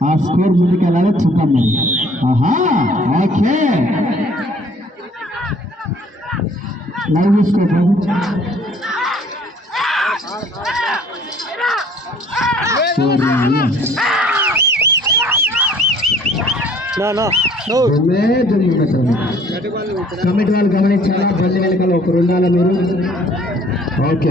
ఆ స్కోర్ ముందుకెళ్ళాలో చూద్దాం మరి ఆహా ఓకే లైవ్ తీసుకో Prabhu no no no committee వాళ్ళు గమనించాలా బండి వెనకాల ఒకరు ఉండాలా మీరు ఓకే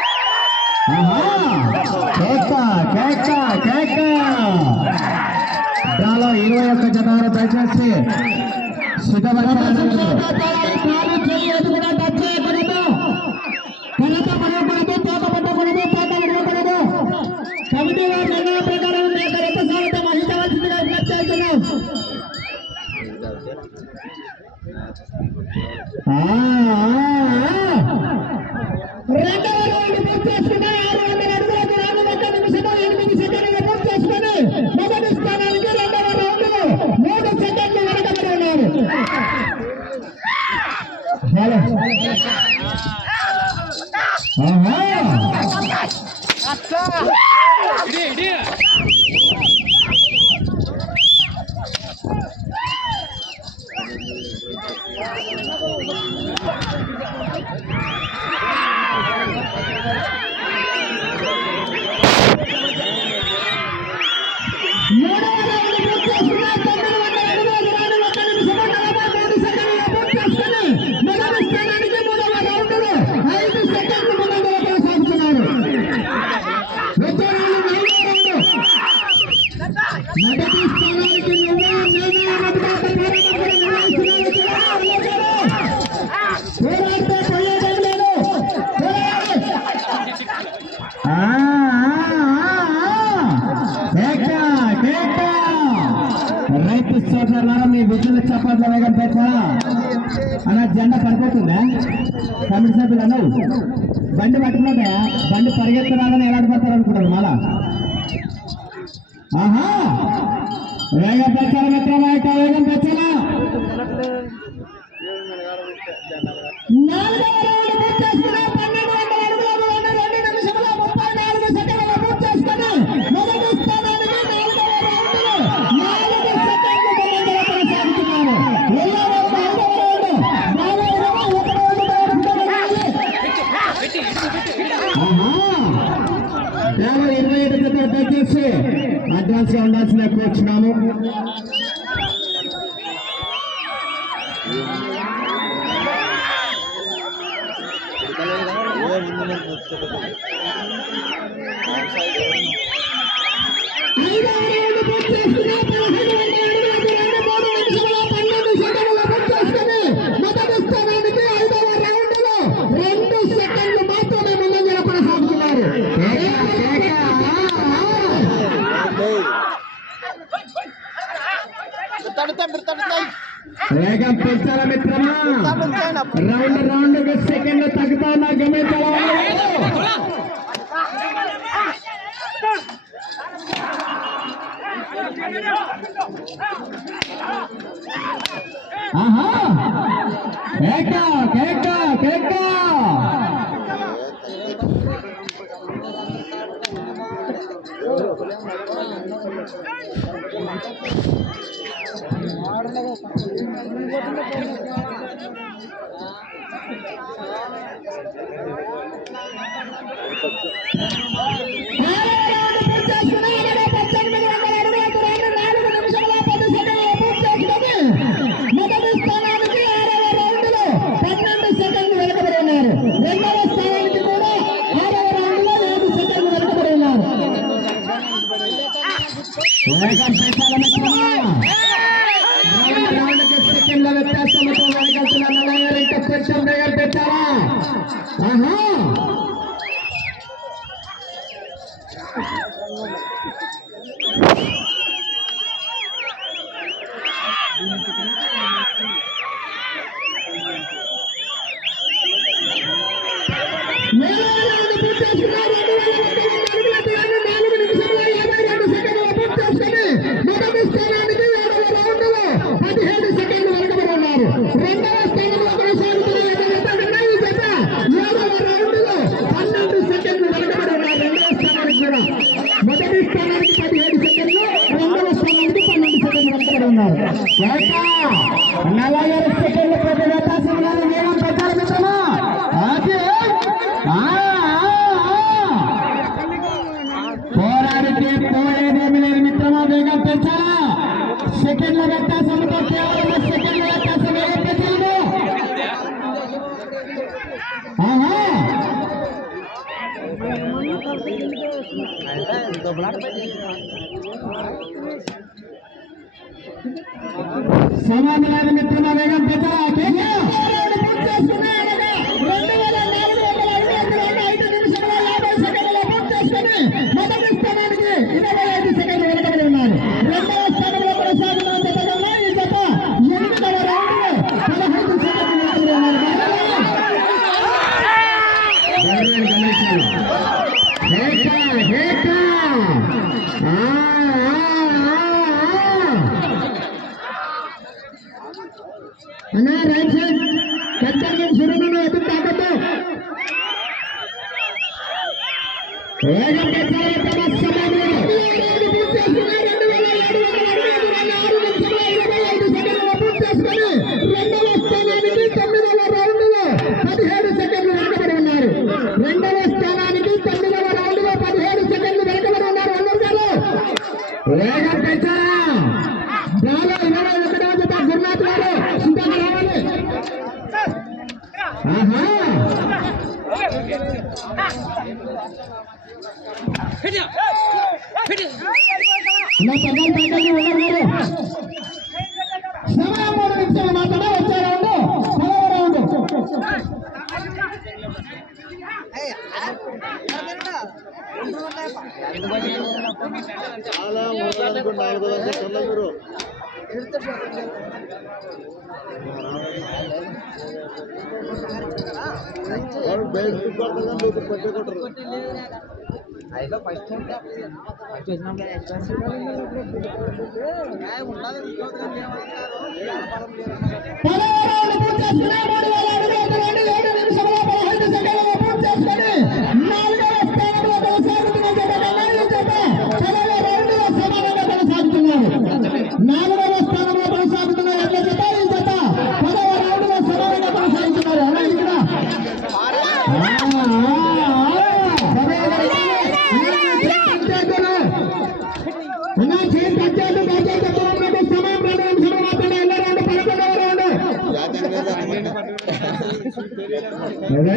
మొదటి స్థానానికి నువ్వే నేనే అన్నట్టుగా పోరాడితే పోయేదేం లేదు రైతు సోదరులారా మీ బిడ్డలు చప్పట్ల వేగం పెట్టారా అలా జెండా పడిపోతుందా? కమిటీ సభ్యులు అన్నావు. బండి పట్టుకున్నాక బండి పరిగెత్తరాలని ఎలాడిపోతారు అనుకుంటారు మళ్ళా ఆహా! వేగం పెంచాలి మిత్రమా ఇక వేగం పెంచాలా నాలుగవ రౌండ్ పూర్తి దయచేసి అడ్వాన్స్గా ఉండాల్సిన కూర్చున్నాము. ఐదవ రౌండ్ పూర్తి పదహైదు ರೌಂಡ್ ರೌಂಡ್ ಗೆ ಸೆಕೆಂಡ್ ತಗ್ತಾನ ಗಮೆ ತಳ ಆಹಾ ಕೇಕ ಕೇಕ ಕೇಕ ಮಾಡ್ಲಗ వ్యత్యాసంతో వెనకెళ్తున్న నలభై ఇంకా పెట్టారా ఆహా! ఉన్నారు నలభై సెకండ్లు ప్రతి అవకాశం ఉన్నారు నియమం పెట్టాలి మిత్రమా అది పోరాడితే పోయేదేమి లేదు మిత్రమా వేగం పెంచాలా సెకండ్ల వ్యత్యాసంతో కేవలం సెకండ్ల వ్యత్యాసం ఏదైతే తెలియదు ఆహా doblar సమాజవాద మిత్రమా వేగం ప్రచార రెండు వేల నాలుగు వందల ఐదు నిమిషంలో యాభై సెకండ్లలో పూర్తి చేసుకుని మన రాజ్యాంగ నాలుగు వందల నాలుగు వందల తొమ్మిది అయితే ఫస్ట్ ఫస్ట్ వచ్చినప్పుడు ఎక్స్పెన్స్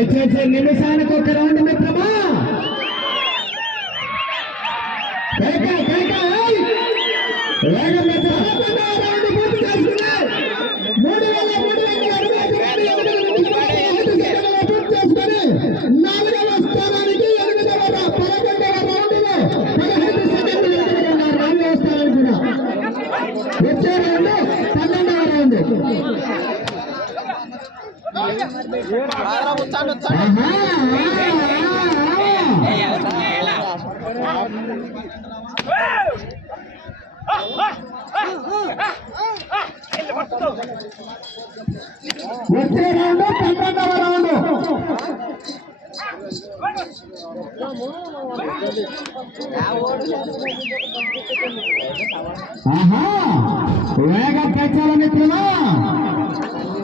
దయచేసి నిమిషానికి ఒక round Aham, pega a pecha lá, meu irmão.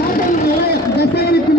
Efendim